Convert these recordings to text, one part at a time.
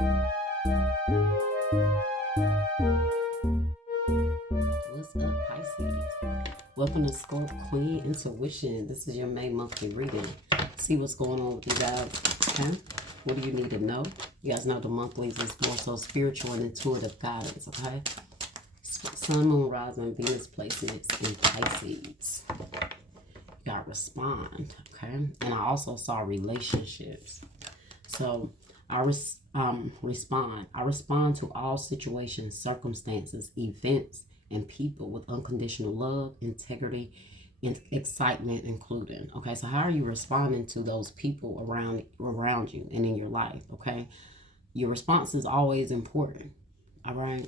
What's up, Pisces? Welcome to Scorp Queen Intuition. This is your May monthly reading. See what's going on with you guys. Okay? What do you need to know? You guys know the monthlies is more so spiritual and intuitive guidance. Okay? Sun, Moon, Rising, Venus places in Pisces. You gotta respond. Okay? And I also saw relationships. So I respond. I respond to all situations, circumstances, events, and people with unconditional love, integrity, and excitement included. Okay, so how are you responding to those people around you and in your life? Okay, your response is always important. All right.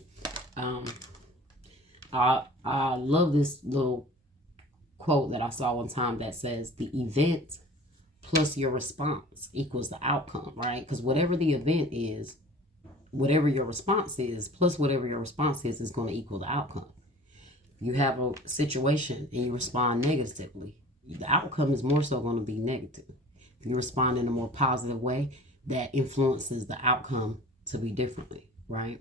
I love this little quote that I saw one time that says the event plus your response equals the outcome, right? Because whatever the event is, whatever your response is, plus whatever your response is going to equal the outcome. You have a situation and you respond negatively, the outcome is more so going to be negative. If you respond in a more positive way, that influences the outcome to be differently, right?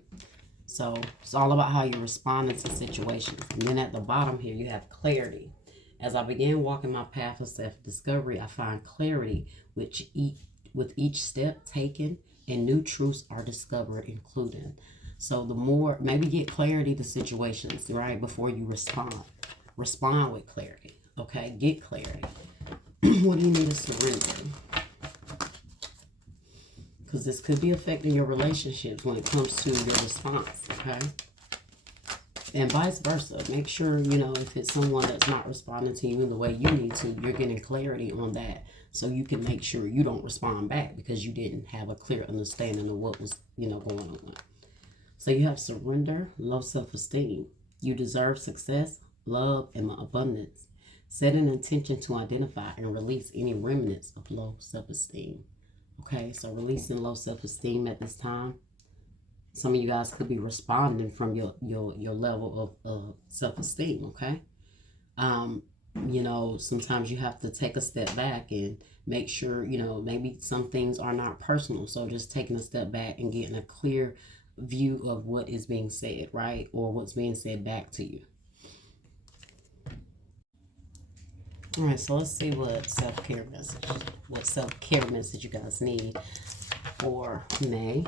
So it's all about how you're responding to situations. And then at the bottom here, you have clarity. As I began walking my path of self-discovery, I find clarity with each step taken, and new truths are discovered, including. So the more, maybe get clarity to situations, right, before you respond. Respond with clarity, okay? Get clarity. What do you need to surrender? Because this could be affecting your relationships when it comes to your response, okay? And vice versa. Make sure, if it's someone that's not responding to you in the way you need to, you're getting clarity on that so you can make sure you don't respond back because you didn't have a clear understanding of what was, going on. So you have surrender, low self-esteem. You deserve success, love, and abundance. Set an intention to identify and release any remnants of low self-esteem. Okay, so releasing low self-esteem at this time. Some of you guys could be responding from your level of self-esteem, okay? Sometimes you have to take a step back and make sure, maybe some things are not personal. So just taking a step back and getting a clear view of what is being said, right? Or what's being said back to you. All right, so let's see what self-care message you guys need for May.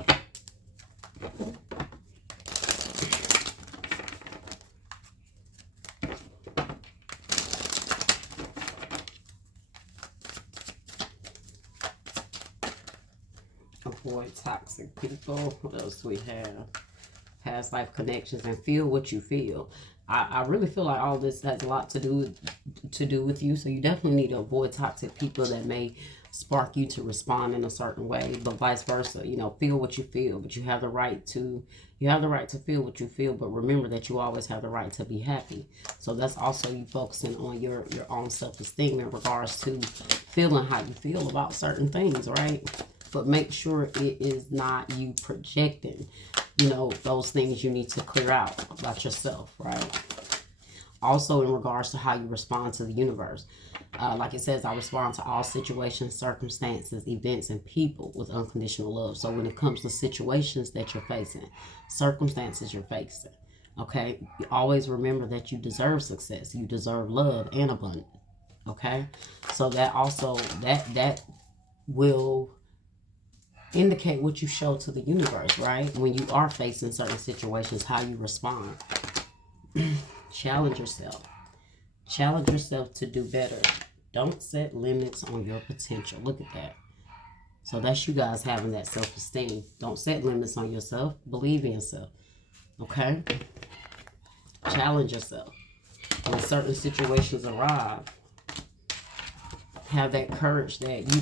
Avoid toxic people. What else do we have? Past life connections and feel what you feel. I really feel like all this has a lot to do with you. So you definitely need to avoid toxic people that may spark you to respond in a certain way, but vice versa. Feel what you feel, but you have the right to feel what you feel. But remember that you always have the right to be happy. So that's also you focusing on your own self-esteem in regards to feeling how you feel about certain things, right? But make sure it is not you projecting, those things you need to clear out about yourself, right? Also, in regards to how you respond to the universe. Like it says, I respond to all situations, circumstances, events, and people with unconditional love. So when it comes to situations that you're facing, circumstances you're facing, okay, you always remember that you deserve success. You deserve love and abundance, okay? So that also, that will indicate what you show to the universe, right? When you are facing certain situations, how you respond. Challenge yourself. Challenge yourself to do better. Don't set limits on your potential. Look at that. So that's you guys having that self-esteem. Don't set limits on yourself. Believe in yourself. Okay? Challenge yourself. When certain situations arrive, have that courage that you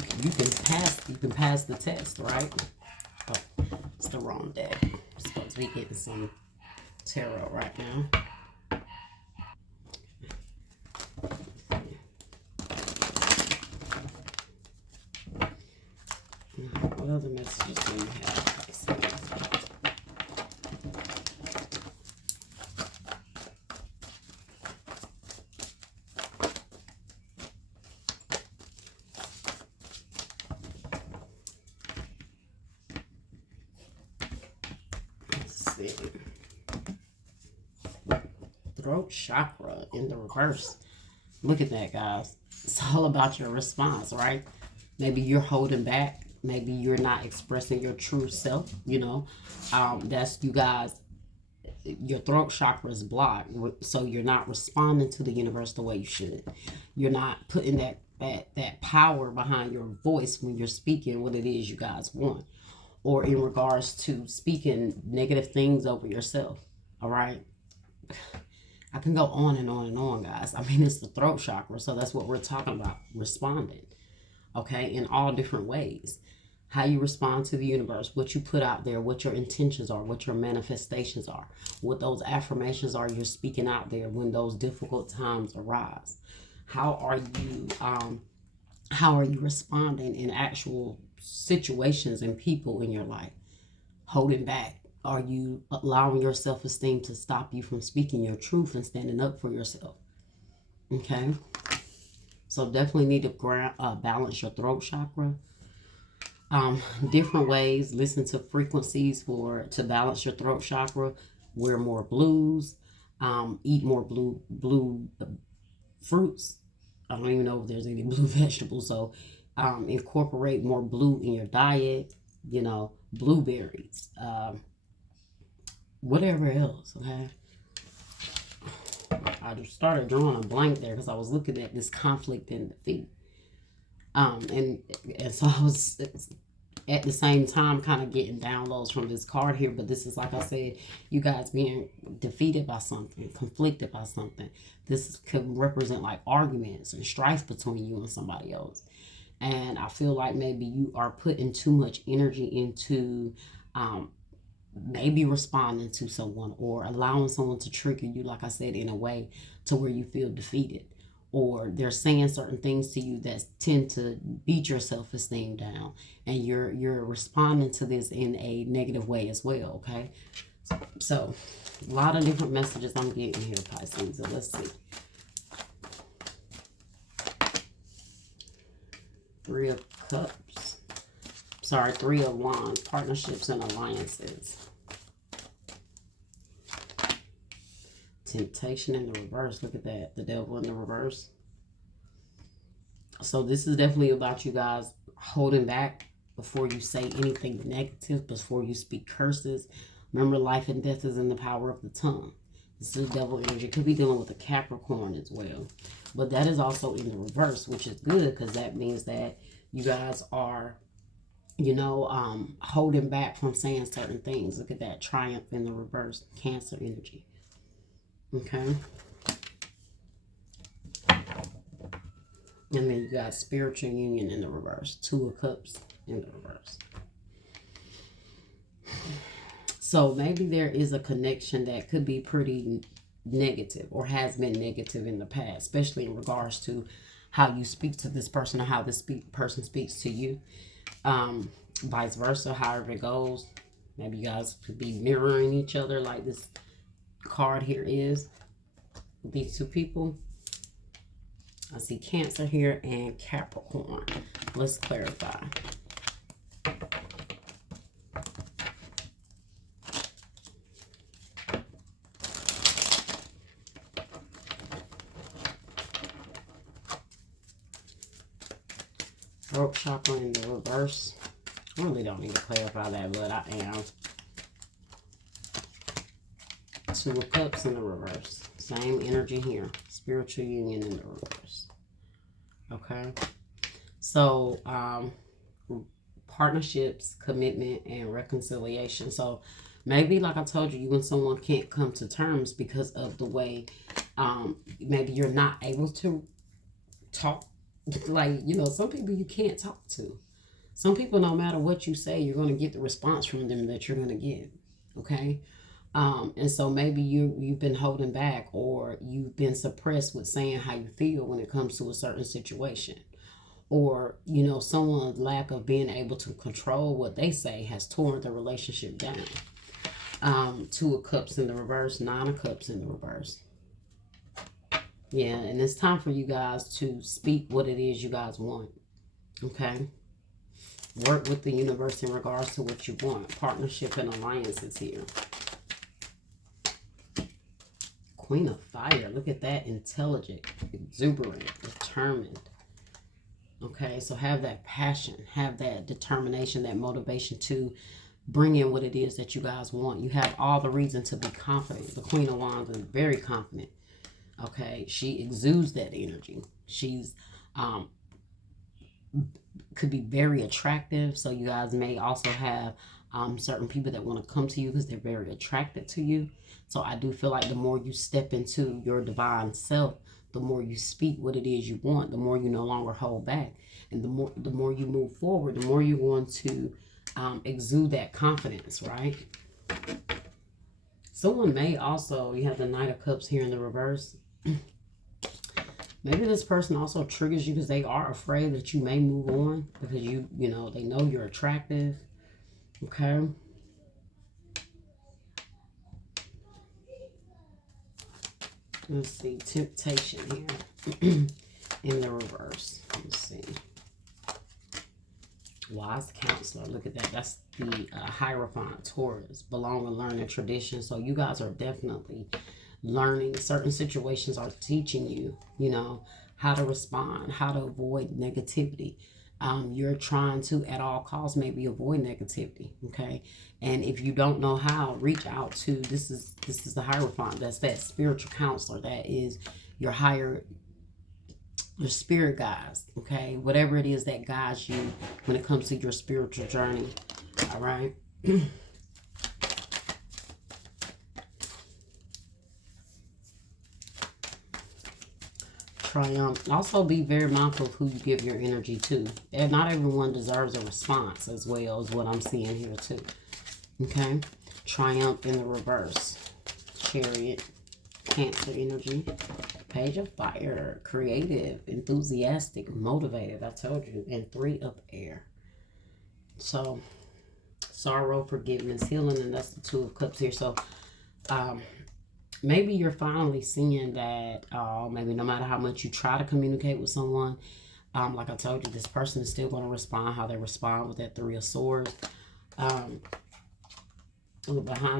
can pass the test, right? Oh, it's the wrong deck. I'm supposed to be getting some tarot right now. What other messages do you have? it. Throat chakra in the reverse. Look at that, guys. It's all about your response, right? Maybe you're holding back. Maybe you're not expressing your true self, you know. That's you guys. Your throat chakra is blocked, so you're not responding to the universe the way you should. You're not putting that power behind your voice when you're speaking what it is you guys want, or in regards to speaking negative things over yourself. All right. I can go on and on and on, guys. I mean, it's the throat chakra, so that's what we're talking about, responding, okay, in all different ways. How you respond to the universe, what you put out there, what your intentions are, what your manifestations are, what those affirmations are you're speaking out there when those difficult times arise. How are you responding in actual situations and people in your life? Holding back. Are you allowing your self-esteem to stop you from speaking your truth and standing up for yourself? Okay. So definitely need to balance your throat chakra. Different ways. Listen to frequencies to balance your throat chakra. Wear more blues. Eat more blue fruits. I don't even know if there's any blue vegetables. So incorporate more blue in your diet. You know, blueberries. Whatever else. Okay. I just started drawing a blank there because I was looking at this conflict and defeat. And so I was at the same time kind of getting downloads from this card here, but this is, like I said, you guys being defeated by something, conflicted by something. This could represent like arguments and strife between you and somebody else. And I feel like maybe you are putting too much energy into maybe responding to someone or allowing someone to trigger you, like I said, in a way to where you feel defeated. Or they're saying certain things to you that tend to beat your self-esteem down, and you're responding to this in a negative way as well. Okay, so a lot of different messages I'm getting here, Pisces. So let's see. Three of Cups. Sorry, Three of Wands. Partnerships and alliances. Temptation in the reverse. Look at that. The devil in the reverse. So this is definitely about you guys holding back before you say anything negative, before you speak curses. Remember, life and death is in the power of the tongue. This is devil energy. Could be dealing with a Capricorn as well. But that is also in the reverse, which is good because that means that you guys are, you know, holding back from saying certain things. Look at that. Triumph in the reverse. Cancer energy. Okay. And then you got spiritual union in the reverse. Two of Cups in the reverse. So maybe there is a connection that could be pretty negative or has been negative in the past, especially in regards to how you speak to this person or how this person speaks to you. Vice versa, however it goes. Maybe you guys could be mirroring each other like this card here is. These two people. I see Cancer here and Capricorn. Let's clarify. Throat chakra in the reverse. I really don't need to clarify that, but I am. Two of Cups in the reverse. Same energy here. Spiritual union in the reverse. Okay. So, partnerships, commitment, and reconciliation. So, maybe, like I told you, you and someone can't come to terms because of the way, maybe you're not able to talk. Like, you know, some people you can't talk to. Some people, no matter what you say, you're going to get the response from them that you're going to get. Okay. And so maybe you've been holding back, or you've been suppressed with saying how you feel when it comes to a certain situation. Or, you know, someone's lack of being able to control what they say has torn the relationship down. Two of Cups in the reverse, Nine of Cups in the reverse. Yeah, and it's time for you guys to speak what it is you guys want. Okay? Work with the universe in regards to what you want. Partnership and alliances here. Queen of Fire. Look at that. Intelligent, exuberant, determined. Okay, so have that passion, have that determination, that motivation to bring in what it is that you guys want. You have all the reason to be confident. The Queen of Wands is very confident. Okay, she exudes that energy. She's could be very attractive. So you guys may also have certain people that want to come to you because they're very attracted to you. So I do feel like the more you step into your divine self, the more you speak what it is you want, the more you no longer hold back. And the more you move forward, the more you're going to exude that confidence, right? Someone may also, you have the Knight of Cups here in the reverse. Maybe this person also triggers you because they are afraid that you may move on because you know, they know you're attractive. Okay. Let's see. Temptation here in the reverse. Let's see. Wise counselor. Look at that. That's the Hierophant, Taurus. Belong and learn in tradition. So you guys are definitely learning. Certain situations are teaching you, you know, how to respond, how to avoid negativity. You're trying to, at all costs, maybe avoid negativity, okay? And if you don't know how, reach out to, this is the Hierophant. That's that spiritual counselor. That is your spirit guides, okay? Whatever it is that guides you when it comes to your spiritual journey, all right? Triumph. Also be very mindful of who you give your energy to. And not everyone deserves a response as well, as what I'm seeing here too. Okay? Triumph in the reverse. Chariot. Cancer energy. Page of Fire. Creative. Enthusiastic. Motivated. I told you. And 3 of Air. So, sorrow, forgiveness, healing. And that's the 2 of Cups here. So, maybe you're finally seeing that maybe no matter how much you try to communicate with someone, like I told you, this person is still going to respond how they respond with that 3 of Swords. Behind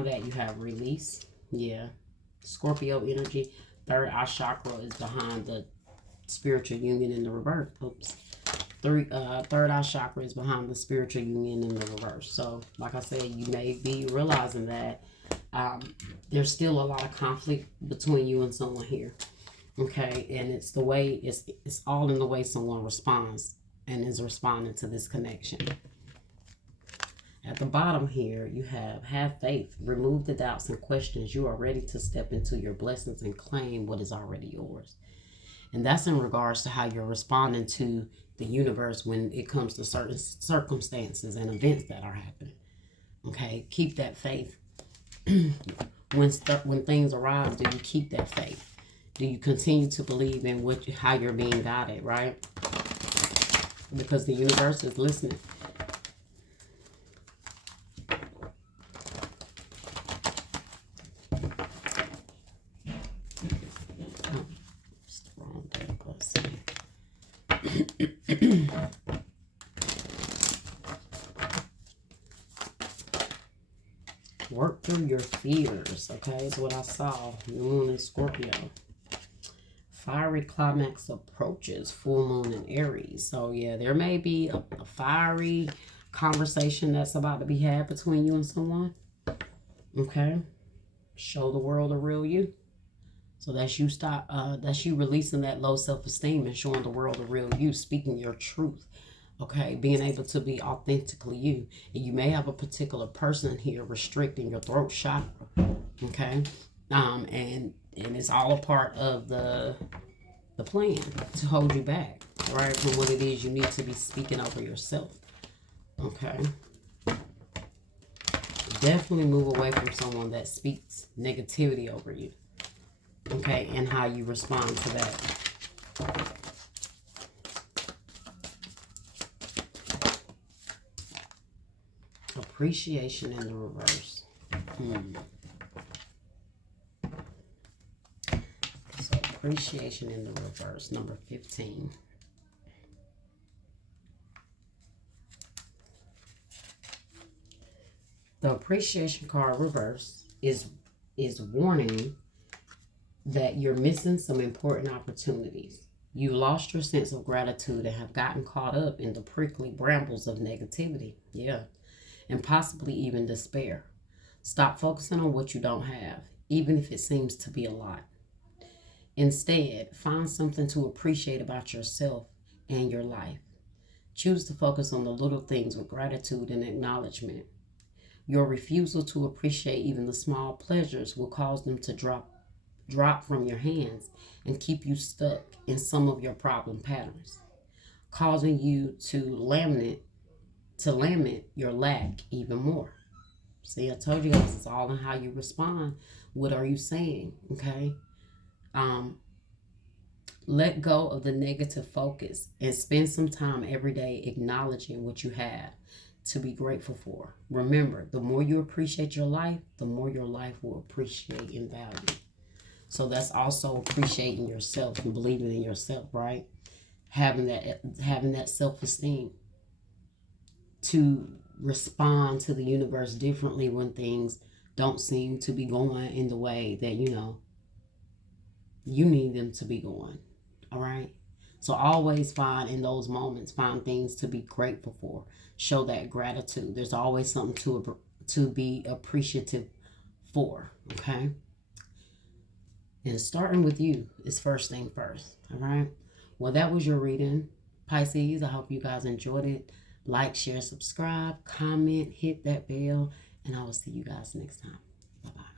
that, you have release. Yeah. Scorpio energy. 3rd eye chakra is behind the spiritual union in the reverse. Oops. 3rd eye chakra is behind the spiritual union in the reverse. So, like I said, you may be realizing that there's still a lot of conflict between you and someone here, okay? And it's the way, it's all in the way someone responds and is responding to this connection. At the bottom here, you have faith, remove the doubts and questions. You are ready to step into your blessings and claim what is already yours. And that's in regards to how you're responding to the universe when it comes to certain circumstances and events that are happening, okay? Keep that faith. When things arise, do you keep that faith? Do you continue to believe in how you're being guided, right? Because the universe is listening. Oh, it's the wrong deck. Let's see. Work through your fears, okay, is what I saw. Moon in Scorpio. Fiery climax approaches. Full moon in Aries. So, yeah, there may be a fiery conversation that's about to be had between you and someone. Okay. Show the world the real you. So that's you that's you releasing that low self-esteem and showing the world the real you, speaking your truth. Okay, being able to be authentically you. And you may have a particular person here restricting your throat chakra. Okay, and it's all a part of the plan to hold you back, right, from what it is you need to be speaking over yourself. Okay, definitely move away from someone that speaks negativity over you. Okay, and how you respond to that. Appreciation in the reverse. So appreciation in the reverse, number 15. The appreciation card reverse is warning that you're missing some important opportunities. You lost your sense of gratitude and have gotten caught up in the prickly brambles of negativity. Yeah. And possibly even despair. Stop focusing on what you don't have, even if it seems to be a lot. Instead, find something to appreciate about yourself and your life. Choose to focus on the little things with gratitude and acknowledgement. Your refusal to appreciate even the small pleasures will cause them to drop from your hands and keep you stuck in some of your problem patterns, causing you to lament your lack even more. See, I told you guys it's all in how you respond. What are you saying? Okay. Um, Let go of the negative focus and spend some time every day acknowledging what you have to be grateful for. Remember, the more you appreciate your life, the more your life will appreciate in value. So that's also appreciating yourself and believing in yourself, right? Having that self-esteem to respond to the universe differently when things don't seem to be going in the way that you need them to be going. All right. So always find things to be grateful for. Show that gratitude. There's always something to be appreciative for. Okay. And starting with you is first thing first. All right. Well, that was your reading, Pisces. I hope you guys enjoyed it. Like, share, subscribe, comment, hit that bell, and I will see you guys next time. Bye bye.